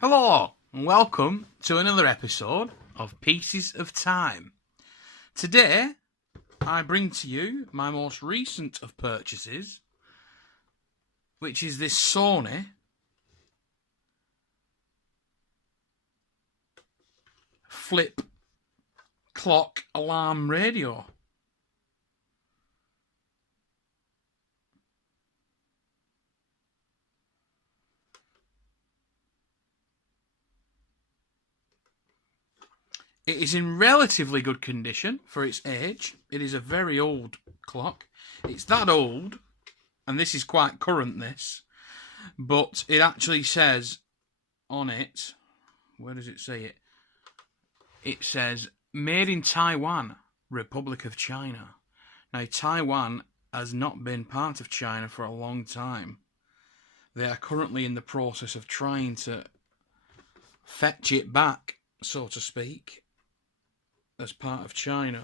Hello, and welcome to another episode of Pieces of Time. Today, I bring to you my most recent of purchases, which is this SONY flip clock alarm radio. It is in relatively good condition for its age. It is a very old clock. It's that old, and this is quite current, this, but it actually says on it, where does it say it? It says, made in Taiwan, Republic of China. Now, Taiwan has not been part of China for a long time. They are currently in the process of trying to fetch it back, so to speak, as part of China.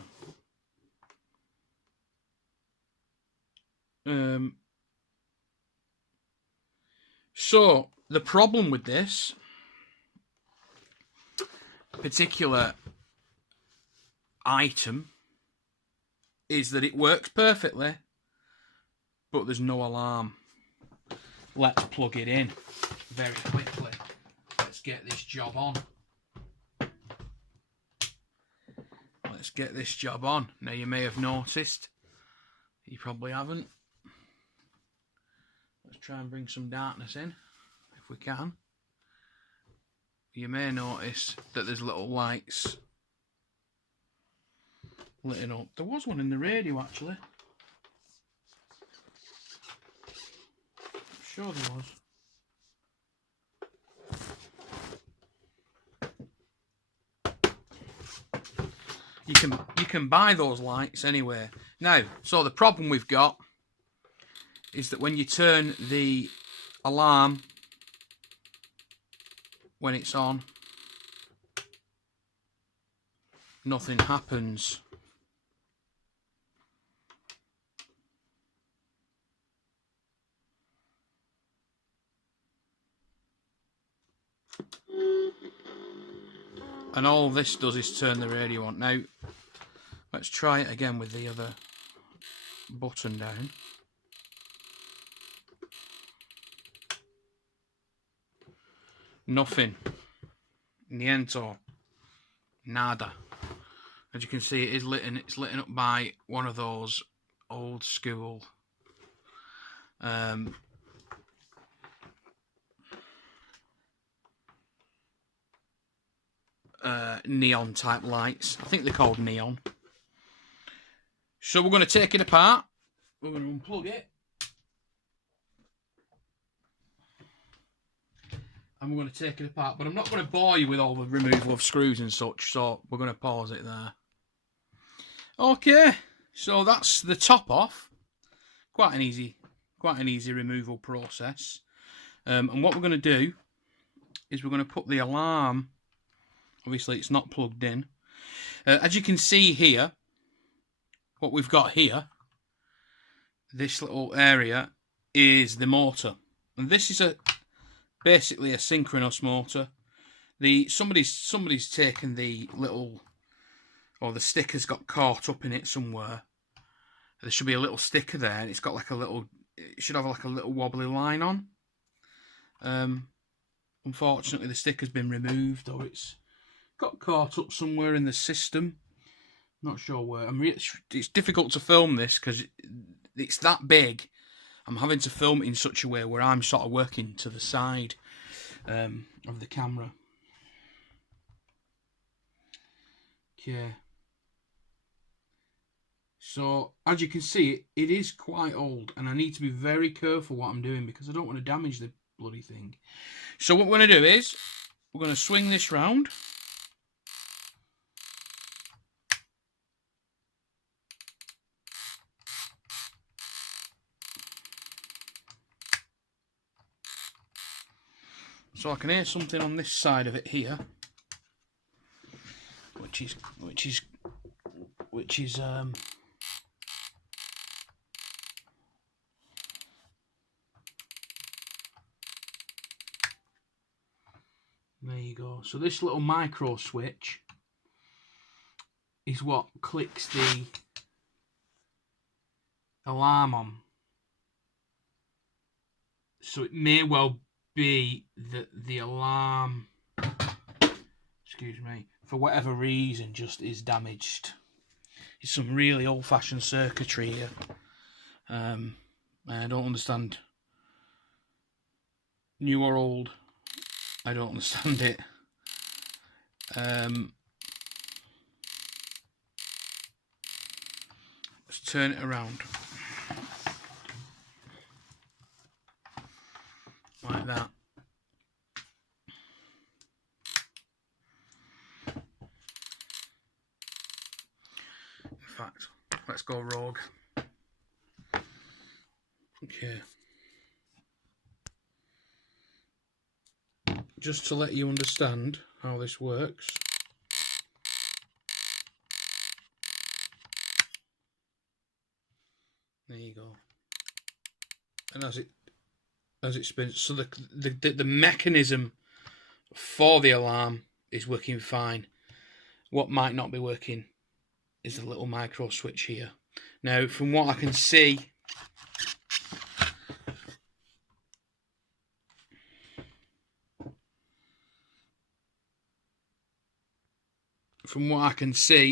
So, the problem with this particular item is that it works perfectly, but there's no alarm. Let's plug it in very quickly. Let's get this job on. Let's get this job on. Now, you may have noticed, you probably haven't. Let's try and bring some darkness in, if we can. You may notice that there's little lights lit up. There was one in the radio, actually. I'm sure there was. You can buy those lights anywhere. Now, so the problem we've got is that when you turn the alarm when it's on, nothing happens. And all this does is turn the radio on. Now, let's try it again with the other button down. Nothing. Niente. Nada. As you can see, it is lit, and it's lit up by one of those old school neon type lights. I think they're called neon. So we're going to take it apart. We're going to unplug it. And we're going to take it apart. But I'm not going to bore you with all the removal of screws and such, so we're going to pause it there. Okay, so that's the top off. Quite an easy removal process. And what we're going to do is we're going to put the alarm. Obviously, it's not plugged in. As you can see here, what we've got here, this little area, is the motor. And this is basically a synchronous motor. Somebody's taken the little, or the sticker's got caught up in it somewhere. There should be a little sticker there, and it's got like a little, it should have like a little wobbly line on. Unfortunately, the sticker's been removed, or it's got caught up somewhere in the system. Not sure where. It's difficult to film this because it's that big. I'm having to film it in such a way where I'm sort of working to the side of the camera. Okay. So, as you can see, it is quite old, and I need to be very careful what I'm doing because I don't want to damage the bloody thing. So what we're going to do is, we're going to swing this round. So I can hear something on this side of it here, which is There you go. So this little micro switch is what clicks the alarm on. So it may well be that the alarm, excuse me, for whatever reason just is damaged. It's some really old-fashioned circuitry here. I don't understand. New or old, I don't understand it. Let's turn it around. Like that. In fact, let's go rogue. Okay. Just to let you understand how this works. There you go. And as it spins, so the mechanism for the alarm is working fine. What might not be working is the little micro switch here. Now, from what I can see,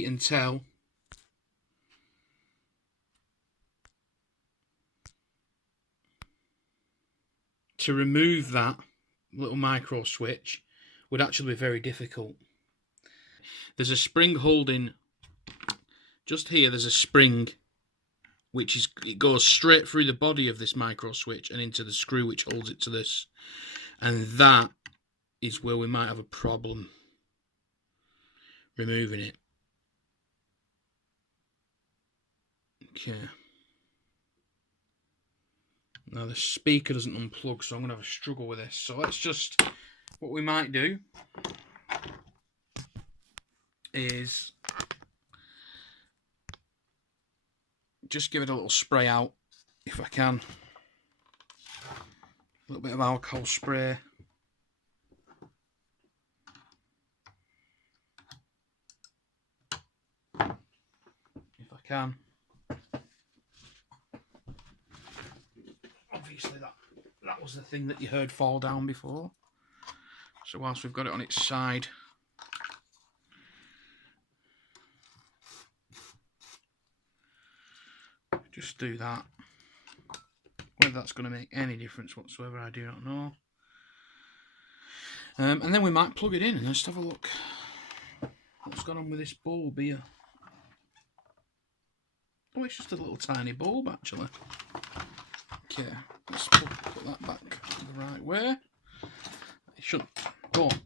and tell, to remove that little micro switch would actually be very difficult. There's a spring holding, just here there's a spring which it goes straight through the body of this micro switch and into the screw which holds it to this, and that is where we might have a problem removing it. Okay. Now the speaker doesn't unplug, so I'm going to have a struggle with this. So let's just, what we might do is just give it a little spray out, if I can. A little bit of alcohol spray. If I can. Obviously that was the thing that you heard fall down before. So whilst we've got it on its side, just do that. Whether that's going to make any difference whatsoever, I do not know. And then we might plug it in and just have a look what's gone on with this bulb here. Oh, it's just a little tiny bulb actually. Okay, let's put that back the right way. It shouldn't. Don't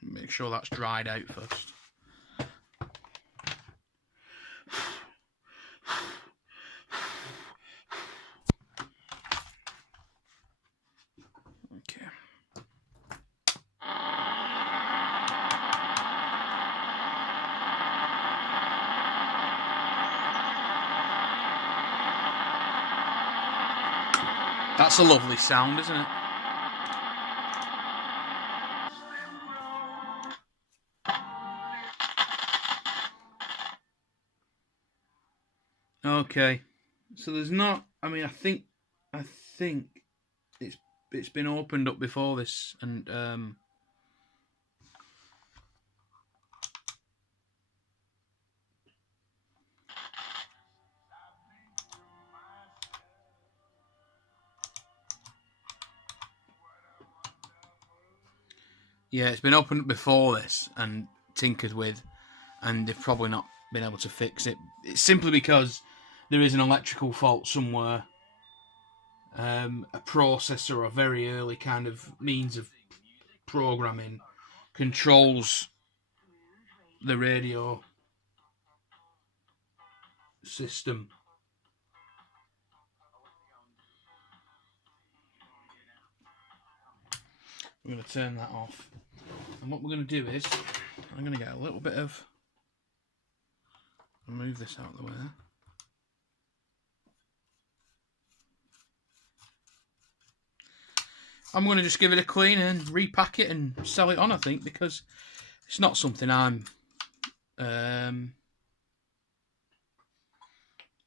make sure that's dried out first. Okay. That's a lovely sound, isn't it? Okay, so there's not. I mean, I think it's been opened up before this, and yeah, it's been opened up before this and tinkered with, and they've probably not been able to fix it. It's simply because there is an electrical fault somewhere. A processor, a very early kind of means of programming, controls the radio system. I'm going to turn that off, and what we're going to do is I'm going to get a little bit of, move this out of the way. I'm going to just give it a clean and repack it and sell it on, I think, because it's not something I'm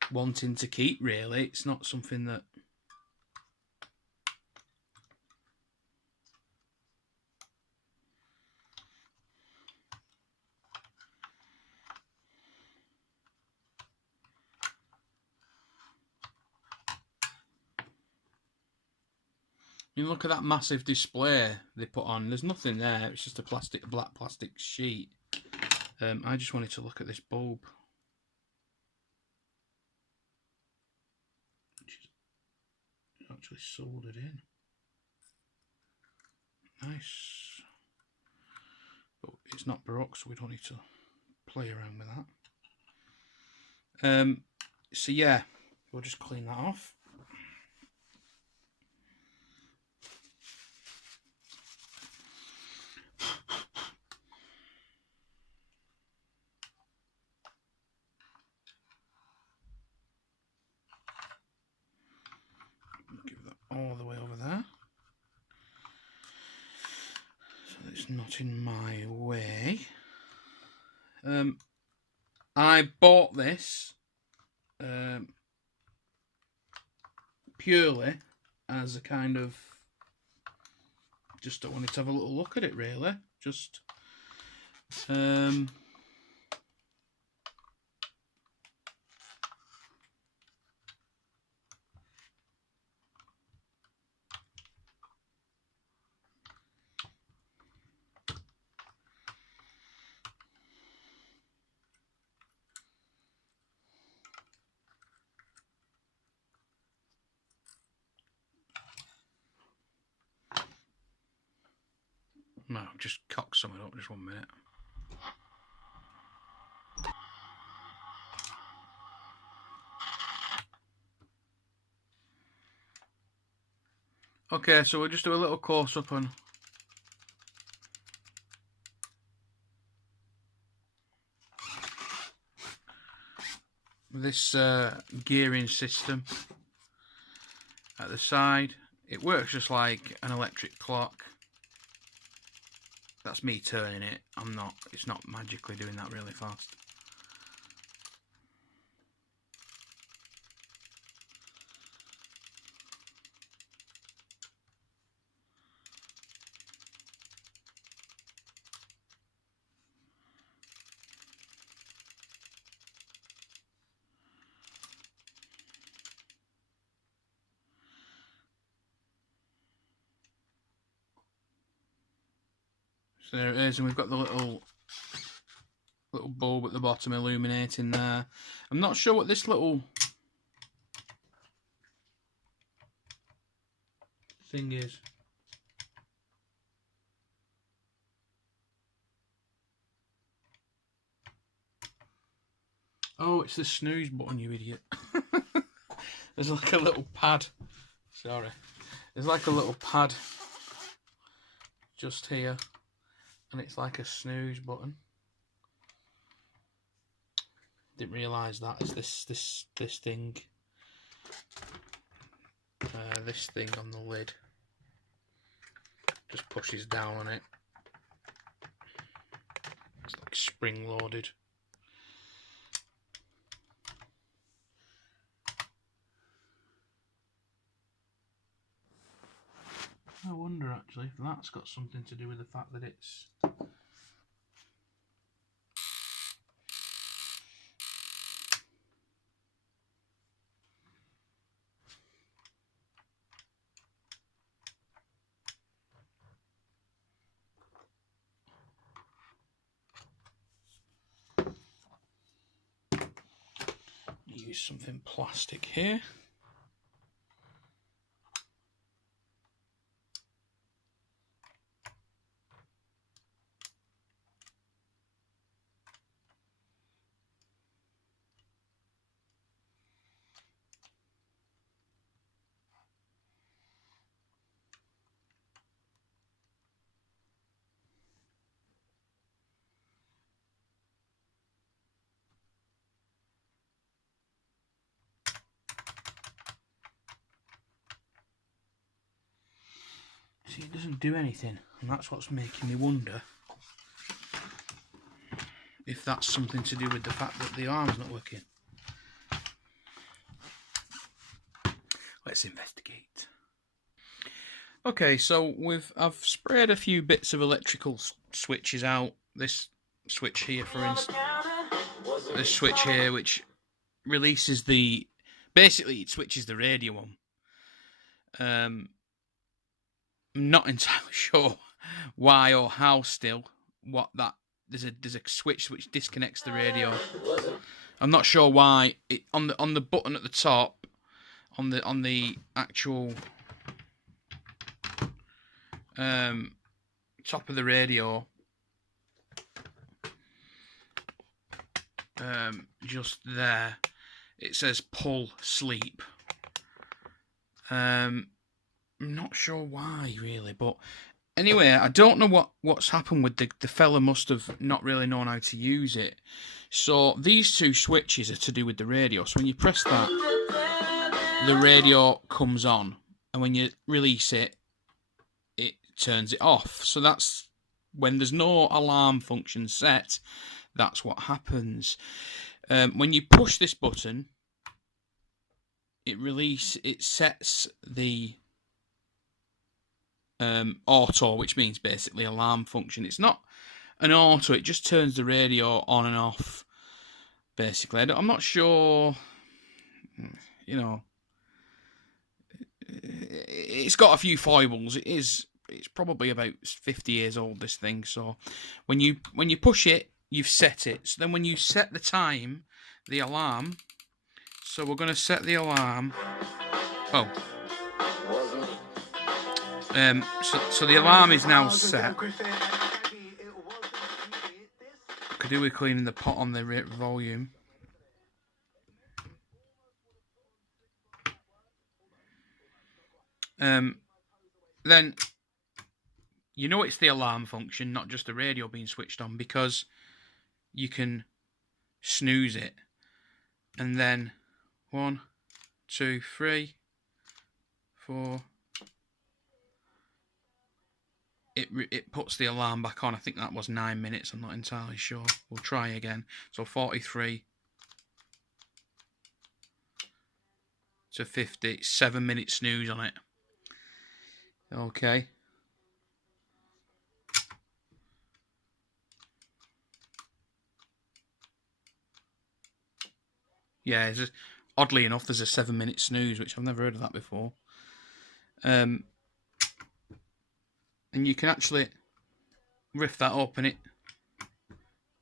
wanting to keep, really. It's not something that... I mean, look at that massive display they put on. There's nothing there. It's just a black plastic sheet. I just wanted to look at this bulb, which is actually soldered in. Nice. But it's not Baroque, so we don't need to play around with that. So yeah, we'll just clean that off. Give that all the way over there, so it's not in my way. I bought this purely as a kind of, just I wanted to have a little look at it, really. Just no, just cock something up, just 1 minute. Okay, so we'll just do a little close up on this gearing system at the side. It works just like an electric clock. That's me turning it. It's not magically doing that really fast. So there it is, and we've got the little bulb at the bottom illuminating there. I'm not sure what this little thing is. Oh, it's the snooze button, you idiot. There's like a little pad. Sorry. There's like a little pad just here. And it's like a snooze button. Didn't realise that. It's this thing. This thing on the lid. Just pushes down on it. It's like spring loaded. I wonder actually if that's got something to do with the fact that it's use something plastic here. See, it doesn't do anything, and that's what's making me wonder if that's something to do with the fact that the arm's not working. Let's investigate. Okay, so I've sprayed a few bits of electrical switches out. This switch here, for instance, this switch here, which releases basically it switches the radio on. I'm not entirely sure why or how. Still, there's a switch which disconnects the radio. I'm not sure why. On the button at the top, on the actual top of the radio, just there, it says pull sleep. I'm not sure why really, but anyway, I don't know what's happened with the fella. Must have not really known how to use it. So these two switches are to do with the radio. So when you press that, the radio comes on, and when you release it, it turns it off. So that's when there's no alarm function set. That's what happens. When you push this button, it sets the auto, which means basically alarm function. It's not an auto, it just turns the radio on and off, basically. I'm not sure, you know, it's got a few foibles. It's probably about 50 years old, this thing. So when you push it, you've set it. So then when you set the time, the alarm, so we're going to set the alarm. Oh. So the alarm is now set. Could do with cleaning the pot on the volume. Then you know it's the alarm function, not just the radio being switched on, because you can snooze it, and then 1, 2, 3, 4. It puts the alarm back on. I think that was 9 minutes. I'm not entirely sure. We'll try again. So 43 to 50. 7 minute snooze on it. Okay. Yeah, oddly enough, there's a 7 minute snooze, which I've never heard of that before. And you can actually riff that up, and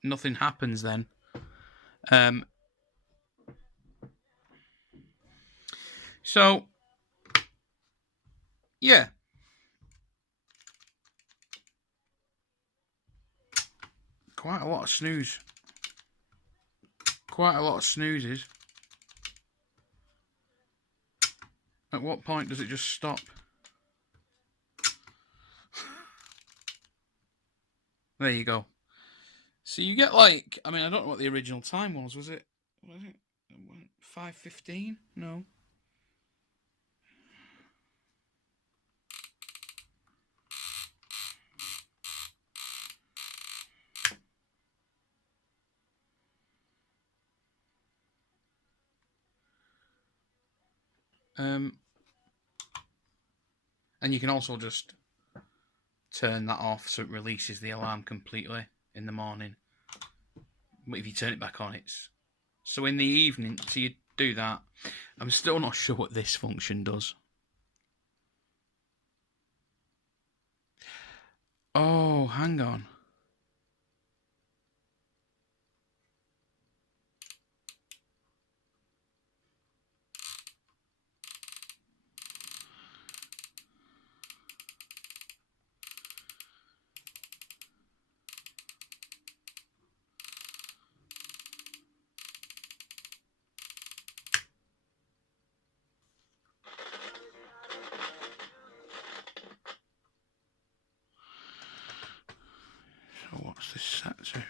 nothing happens then. So yeah, quite a lot of snooze. Quite a lot of snoozes. At what point does it just stop? There you go. So you get like, I mean, I don't know what the original time was. Was it 5:15? No. And you can also just turn that off so it releases the alarm completely in the morning. But if you turn it back on, it's... So in the evening, so you do that. I'm still not sure what this function does. Oh, hang on. So what's this set to?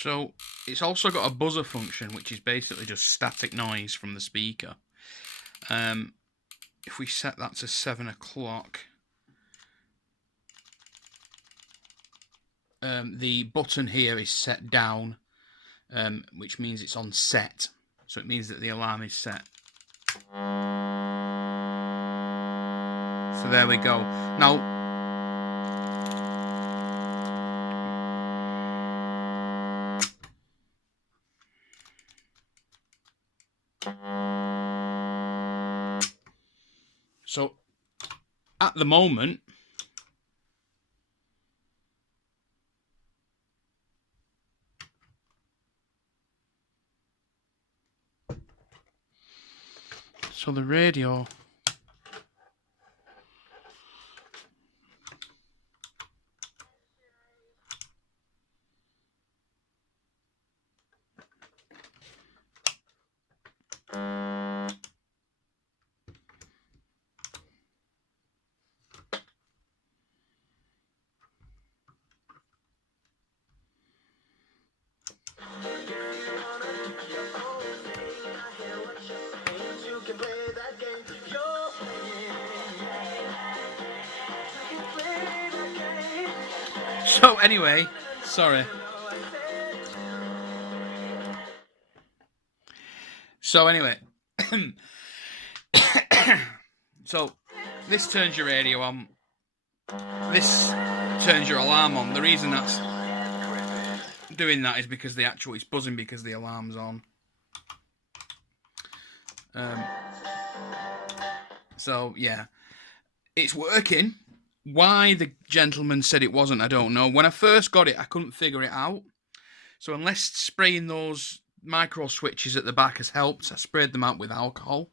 So it's also got a buzzer function, which is basically just static noise from the speaker. If we set that to 7 o'clock, the button here is set down, which means it's on set. So it means that the alarm is set. So there we go. Now, so at the moment, so the radio, so anyway, sorry. So anyway, so this turns your radio on, this turns your alarm on. The reason that's doing that is because it's buzzing because the alarm's on. So yeah, it's working. Why the gentleman said it wasn't, I don't know. When I first got it, I couldn't figure it out. So unless spraying those micro switches at the back has helped, I sprayed them out with alcohol.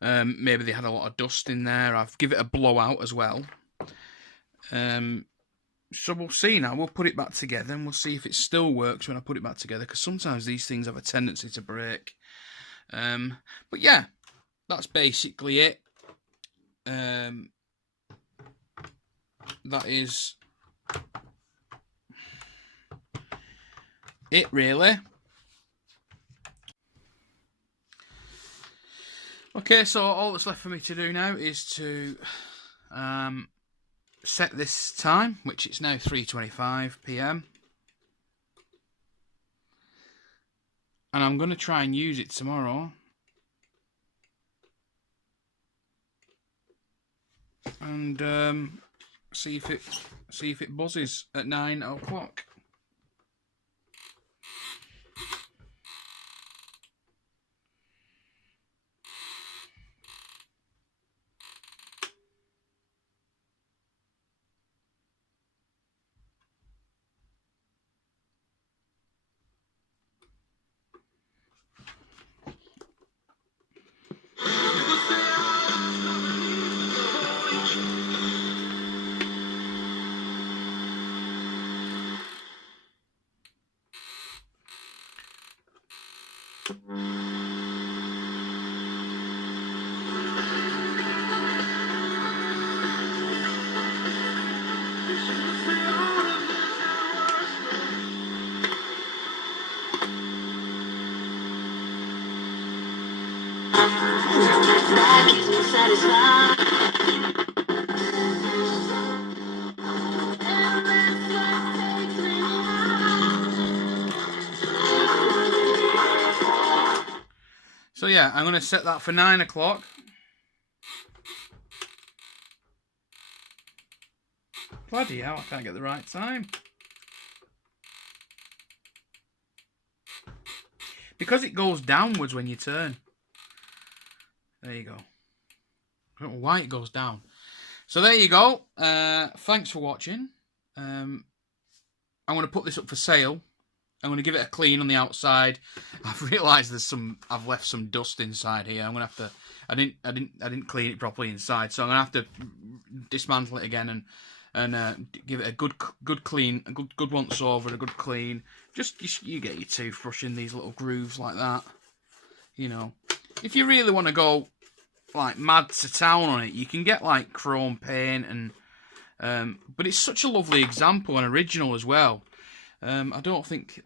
Maybe they had a lot of dust in there. I've given it a blowout as well. So we'll see now. We'll put it back together and we'll see if it still works when I put it back together, because sometimes these things have a tendency to break. But yeah, that's basically it. That is it, really. Okay, so all that's left for me to do now is to set this time, which it's now 3:25 PM, and I'm going to try and use it tomorrow. And see if it buzzes at 9 o'clock. So yeah, I'm going to set that for 9 o'clock. Bloody hell, I can't get the right time. Because it goes downwards when you turn. There you go. I don't know why it goes down. So there you go. Thanks for watching. I'm going to put this up for sale. I'm going to give it a clean on the outside. I've realised I've left some dust inside here. I'm going to have to. I didn't clean it properly inside, so I'm going to have to dismantle it again and give it a good clean, a good once over, a good clean. Just you get your toothbrush in these little grooves like that. You know, if you really want to go like mad to town on it, you can get like chrome paint and. But it's such a lovely example and original as well. I don't think,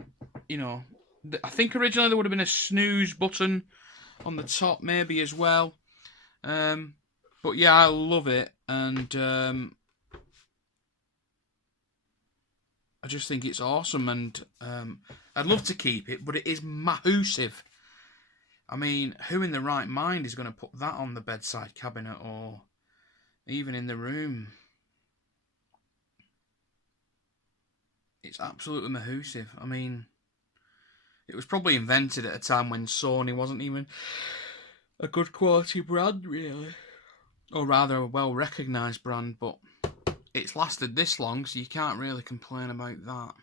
you know, I think originally there would have been a snooze button on the top maybe as well. But yeah, I love it, and I just think it's awesome, and I'd love to keep it, but it is massive. I mean, who in the right mind is going to put that on the bedside cabinet or even in the room? It's absolutely massive. I mean, it was probably invented at a time when Sony wasn't even a good quality brand, really. Or rather, a well-recognised brand, but it's lasted this long, so you can't really complain about that.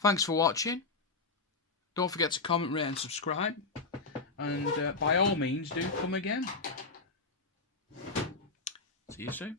Thanks for watching. Don't forget to comment, rate and subscribe. And by all means, do come again. See you soon.